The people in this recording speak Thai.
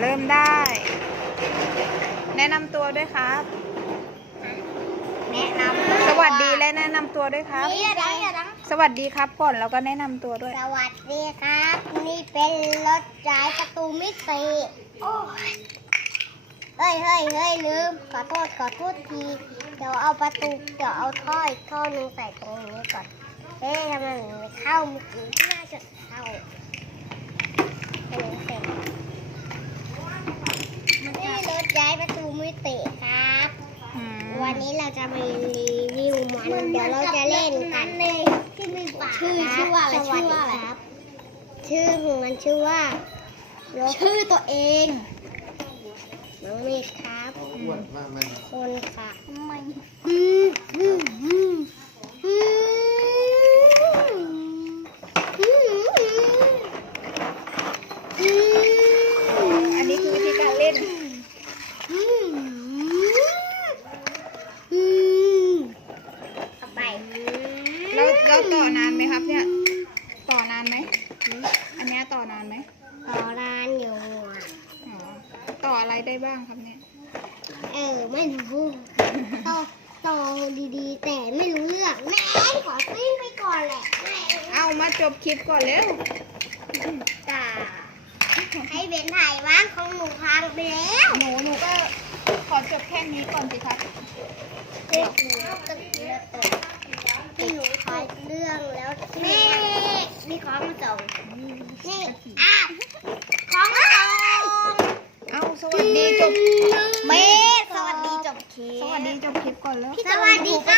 เริ่มได้ แนะนำตัวด้วยครับ แนะนำสวัสดีและแนะนำตัวด้วยครับ นี่อย่าดังอย่าดังสวัสดีครับก่อนแล้วก็แนะนำตัวด้วย สวัสดีครับ นี่เป็นรถจ่ายประตูมิติโอ้ยเฮ้ยเฮ้ยเฮ้ยลืม ขอโทษขอโทษที เดี๋ยวเอาประตูเดี๋ยวเอาท่ออีกท่อหนึงใส่ตรงนี้ก่อน เอ๊ะทำไมมันไม่เข้าเมื่อกี้น่าจะเข้าเป็นเสร็จนี่รถย้ายประตูมิติครับ อืม วันนี้เราจะมารีวิวมันเดี๋ยวเราจะเล่นกันชื่อชื่อว่าอะไรชื่อว่าอะไรครับ ชื่อของมันชื่อว่า ชื่อตัวเองน้องเมฆครับอ้วนมากไหมครับคนค่ะอืมอันนี้คือวิธีการเล่น อืมอืมต่อไป เราเราต่อนานไหมครับ เนี่ย ต่อนานไหม อันเนี้ยต่อนานไหมต่อร้านอยู่อะอ๋อต่ออะไรได้บ้างครับเนี่ย เออไม่รู้ต่อต่อดีๆ แต่ไม่รู้เรื่องแม่ขอซิ่งไปก่อนแหละแม่เอามาจบคลิปก่อนเร็วจ้าให้เบนถ่ายบ้างของหนูพังไปแล้ว หนูหนูก็ขอจบแค่นี้ก่อนสิครับ เด็กหนูตึกเลือดตึกที่หนูถ่ายเรื่องแล้วแม่มีของมาส่งนี่อ้าวของมาส่งเอาสวัสดีจบเมสสวัสดีจบคลิปสวัสดีจบคลิปก่อนแล้วสวัสดีครับ